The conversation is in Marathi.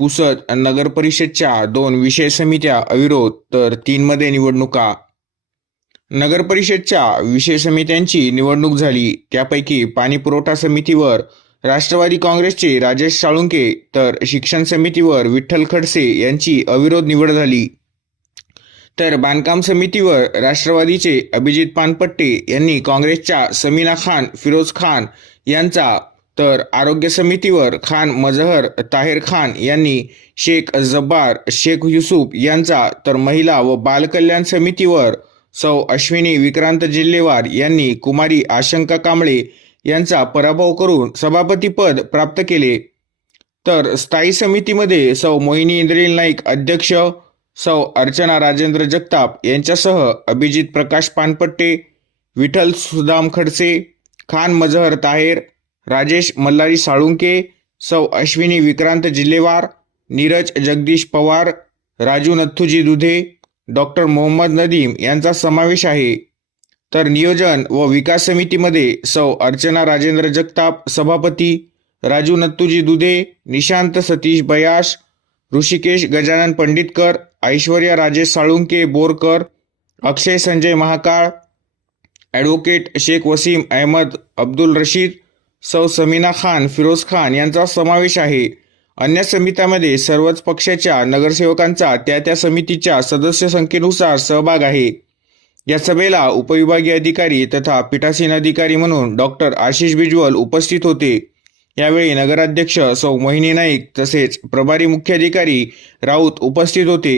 पुसद नगर परिषदच्या 2 विषय समित्या अविरोध तर 3 मध्ये निवडणुका। नगर परिषदच्या विषय समित्यांची निवडणूक झाली। त्यापैकी पाणी पुरवठा समितीवर राष्ट्रवादी काँग्रेसचे राजेश साळुंके तर शिक्षण समितीवर विठ्ठल खडसे यांची अविरोध निवड झाली। तर बांधकाम समितीवर राष्ट्रवादीचे अभिजित पानपट्टे यांनी काँग्रेसच्या समीना खान फिरोज खान यांचा, तर आरोग्य समितीवर खान मजहर ताहेर खान यांनी शेख जब्बार शेख युसूफ यांचा, तर महिला व बालकल्याण समितीवर सौ अश्विनी विक्रांत जिल्लेवार यांनी कुमारी आशंका कांबळे यांचा पराभव करून सभापतीपद प्राप्त केले। तर स्थायी समितीमध्ये सौ मोहिनी इंद्रिल नाईक अध्यक्ष, सौ अर्चना राजेंद्र जगताप यांच्यासह अभिजित प्रकाश पानपट्टे, विठ्ठल सुदाम खडसे, खान मजहर ताहेर, राजेश मल्हारी साळुंके, सौ अश्विनी विक्रांत जिल्लेवार, नीरज जगदीश पवार, राजू नथुजी दुधे, डॉक्टर मोहम्मद नदीम यांचा समावेश आहे। तर नियोजन व विकास समितीमध्ये सौ अर्चना राजेंद्र जगताप सभापती, राजू नथुजी दुधे, निशांत सतीश बयाश, ऋषिकेश गजानन पंडितकर, ऐश्वर्या राजेश साळुंके बोरकर, अक्षय संजय महाकाळ, ॲडव्होकेट शेख वसीम अहमद अब्दुल रशीद, सौ समीना खान फिरोज खान यांचा समावेश आहे। अन्य समित्यामध्ये सर्वच पक्षाच्या नगरसेवकांचा त्या समितीच्या सदस्य संख्येनुसार सहभाग आहे। या सभेला उपविभागीय अधिकारी तथा पीठासीन अधिकारी म्हणून डॉक्टर आशिष बिजवल उपस्थित होते। यावेळी नगराध्यक्ष सौ मोहिनी नाईक तसेच प्रभारी मुख्याधिकारी राऊत उपस्थित होते।